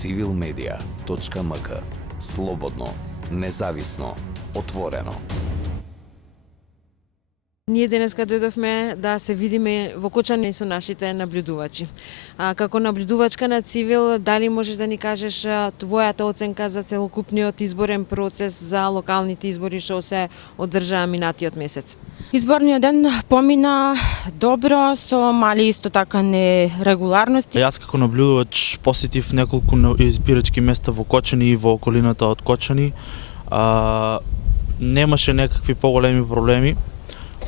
civilmedia.mk. Слободно, независно, отворено. Ние денеска дојдовме да се видиме во Кочани со нашите наблюдувачи. Како наблюдувачка на Цивил, дали можеш да ни кажеш твојата оценка за целокупниот изборен процес за локалните избори што се одржаа минатиот месец? Изборниот ден помина добро, со мали исто така нерегуларности. Јас како наблюдувач посетив неколку избирачки места во Кочани и во околината од Кочани. Немаше некакви поголеми проблеми,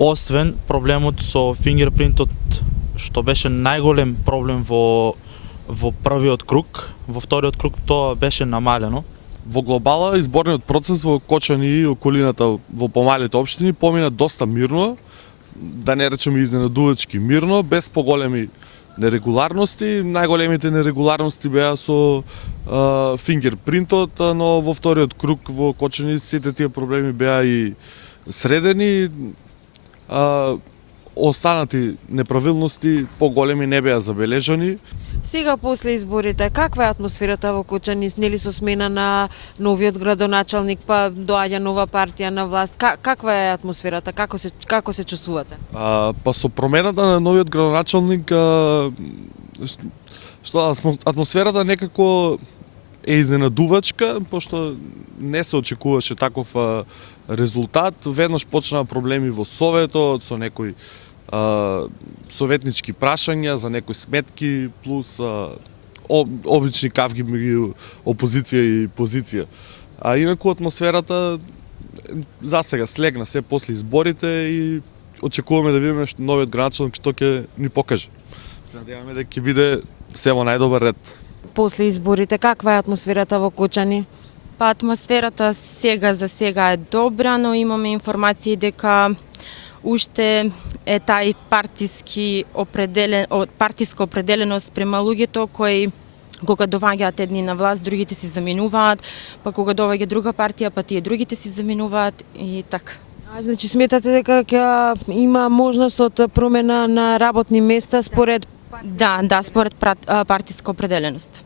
освен проблемот со фингерпринтот, што беше најголем проблем во првиот круг. Во вториот круг тоа беше намалено. Во глобала, изборниот процес во Кочани и околината во помалите општини помина доста мирно, да не речеме изненадувачки мирно, без поголеми нерегуларности. Најголемите нерегуларности беа со фингерпринтот, но во вториот круг во Кочани сите тие проблеми беа и средени. Останати неправилности поголеми не беа забележани. Сега после изборите, каква е атмосферата во Кочани? Нели со смена на новиот градоначалник, па доаѓа нова партија на власт? Каква е атмосферата? Како се чувствувате? Па со промената на новиот градоначалник, што атмосферата некако е изненадувачка, пошто не се очекуваше таков резултат. Веднаш почнаа проблеми во Советот со некои советнички прашања за некои сметки, плюс обични кавги меѓу опозиција и позиција. А инаку атмосферата за сега слегна се после изборите и очекуваме да видиме новиот градоначалник што ќе ни покаже. Се надеваме дека ќе биде се во најдобар ред. После изборите, каква е атмосферата во Кочани? Па атмосферата за сега е добра, но имаме информации дека уште е тај партиска определеност према луѓето кои кога доваѓаат едни на власт, другите си заминуваат, па кога доваѓа друга партија, па тие другите си заминуваат и така. Значи сметате дека ќе има можност од промена на работни места според Да, според партиска определеност.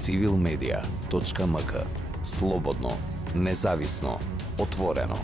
civilmedia.mk. Слободно, независно, отворено.